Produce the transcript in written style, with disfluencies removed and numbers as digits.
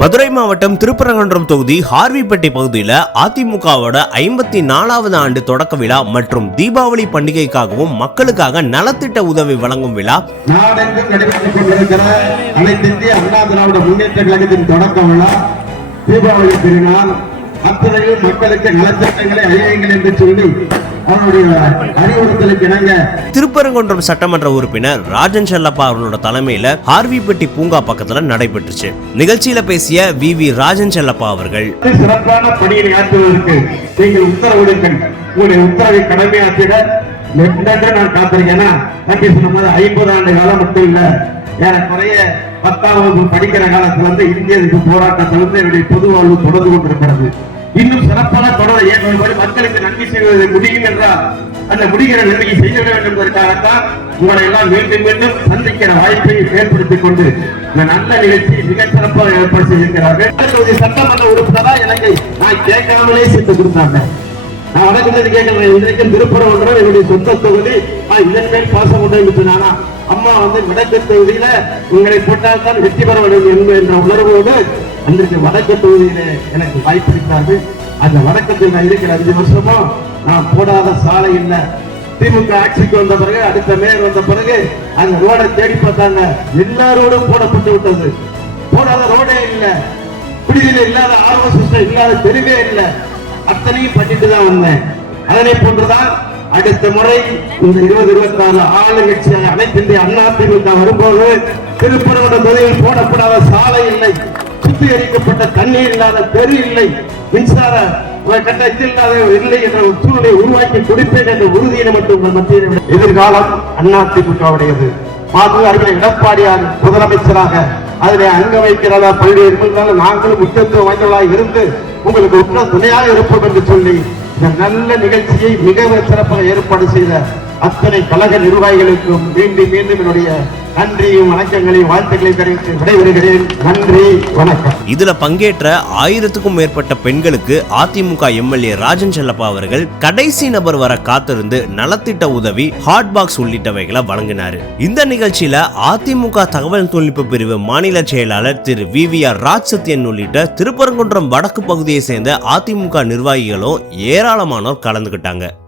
மதுரை மாவட்டம் திருப்பரங்குன்றம் தொகுதி ஹார்விப்பட்டி பகுதியில் அதிமுகவோட 54வது ஆண்டு தொடக்க விழா மற்றும் தீபாவளி பண்டிகைக்காகவும் மக்களுக்காக நலத்திட்ட உதவி வழங்கும் விழா நாடெங்கும் நடைபெற்றுக் கொண்டிருக்கிற அனைத்து இந்திய அண்ணா திராவிட முன்னேற்ற கழகத்தின் தொடக்க விழா தீபாவளி திருநாள் அத்தனையும் மக்களுக்கு நலத்திட்டங்களை அழியுங்கள் என்று சொல்லி திருப்பரங்குன்றம் சட்டமன்ற உறுப்பினர் ராஜன் செல்லப்பா அவர்களோட தலைமையில ஹார்விப்பட்டி பூங்கா பக்கத்துல நடைபெற்றுச்சு. நிகழ்ச்சியில பேசிய வி ராஜன் செல்லப்பா அவர்கள் சிறப்பான பணியை ஆற்றுவதற்கு நீங்கள் உத்தரவிடுங்கள், உங்களுடைய உத்தரவை கடமையாற்றிட நான் காத்திருக்கேன். 50 ஆண்டு காலம் மட்டும் இல்ல, ஏறக்குறைய 10ஆம் வகுப்பு படிக்கிற காலத்துல இருந்து இந்திய போராட்டத்திலிருந்து என்னுடைய பொது வாழ்வு தொடர்ந்து கொண்டிருக்கிறது. இன்னும் சிறப்பான தொடர ஏற்படுவது மக்களுக்கு நன்மை செய்வது முடியும் என்றால் அந்த முடிகிற நன்மையை செய்ய வேண்டும் என்பதற்காகத்தான் உங்களை எல்லாம் மீண்டும் மீண்டும் சந்திக்கிற வாய்ப்பை ஏற்படுத்திக் கொண்டு இந்த நல்ல நிகழ்ச்சியை மிக சிறப்பாக ஏற்பாடு செய்திருக்கிறார்கள். சட்டமன்ற உறுப்பினரா எனக்கு நான் கேட்காமலே சேர்த்து கொடுத்தாங்க. நான் வடக்கு கேட்கிறேன், இன்றைக்கும் திருப்பரங்குன்றம் என்னுடைய சொந்த தொகுதி, இதன் மேல் பாசம் உண்டு என்று சொன்னானா அம்மா வடக்கு தொகுதியில உங்களை போட்டால் தான் வெற்றி பெற வேண்டும் என்ற உணர்வோடு அன்றைக்கு வடக்கு தொகுதியில எனக்கு வாய்ப்பிருக்கிறார்கள். அந்த வடக்கத்தில் நான் இருக்கிற 5 வருஷமும் நான் போடாத சாலை இல்லை. திமுக ஆட்சிக்கு வந்த பிறகு, அடுத்த மேயர் வந்த பிறகு அந்த ரோடை தேடி பார்த்தாங்க, எல்லாரோடும் போடப்பட்டு விட்டது. போடாத ரோடே இல்லை, குடிநீர் இல்லாத ஆர்வ சிஸ்டம் இல்லாத தெருவே இல்லை. அத்தனையும் பண்ணிட்டு தான் வந்தேன். அதனை போன்றுதான் அடுத்த முறை இந்த 2026 ஆளுங்கட்சியாக அனைத்து இந்திய அண்ணா திமுக வரும்போது திருப்பரங்குன்றம் தொகுதியில் போடப்படாத சாலை இல்லை, சுத்திகரிக்கப்பட்ட தண்ணீர் இல்லாத தெரு இல்லை, மின்சார கட்டத்தில் இல்லை என்ற ஒரு சூழ்நிலை உருவாக்கி கொடுப்பேன் என்ற உறுதியை மட்டும் மத்தியில் எதிர்காலம் அண்ணா திமுகவுடையது. அறிஞர் எடப்பாடியார் முதலமைச்சராக அதிலே அங்க வைக்கிறதா பல்வேறு நாங்களும் முக்கியத்துவம் வாய்ந்தவர்களாக இருந்து உங்களுக்கு உற்ற துணையாக இருப்போம் என்று சொல்லி இந்த நல்ல நிகழ்ச்சியை மிக சிறப்பாக ஏற்பாடு செய்த அத்தனை கழக நிர்வாகிகளுக்கும் மீண்டும் மீண்டும் என்னுடைய நன்றியும் வணக்கங்களையும் வாழ்த்துக்களை தெரிவித்து விடைபெறுகிறேன். நன்றி, வணக்கம். இதுல பங்கேற்ற 1000க்கும் மேற்பட்ட பெண்களுக்கு அதிமுக எம்எல்ஏ ராஜன் செல்லப்பா அவர்கள் கடைசி நபர் வர காத்திருந்து நலத்திட்ட உதவி, ஹாட் பாக்ஸ் உள்ளிட்டவைகளை வழங்கினார். இந்த நிகழ்ச்சியில அதிமுக தகவல் தொழில்நுட்ப பிரிவு மாநில செயலாளர் திரு வி.வி.ஆர். ராஜ் சத்யன் உள்ளிட்ட திருப்பரங்குன்றம் வடக்கு பகுதியை சேர்ந்த அதிமுக நிர்வாகிகளும் ஏராளமானோர் கலந்துகிட்டாங்க.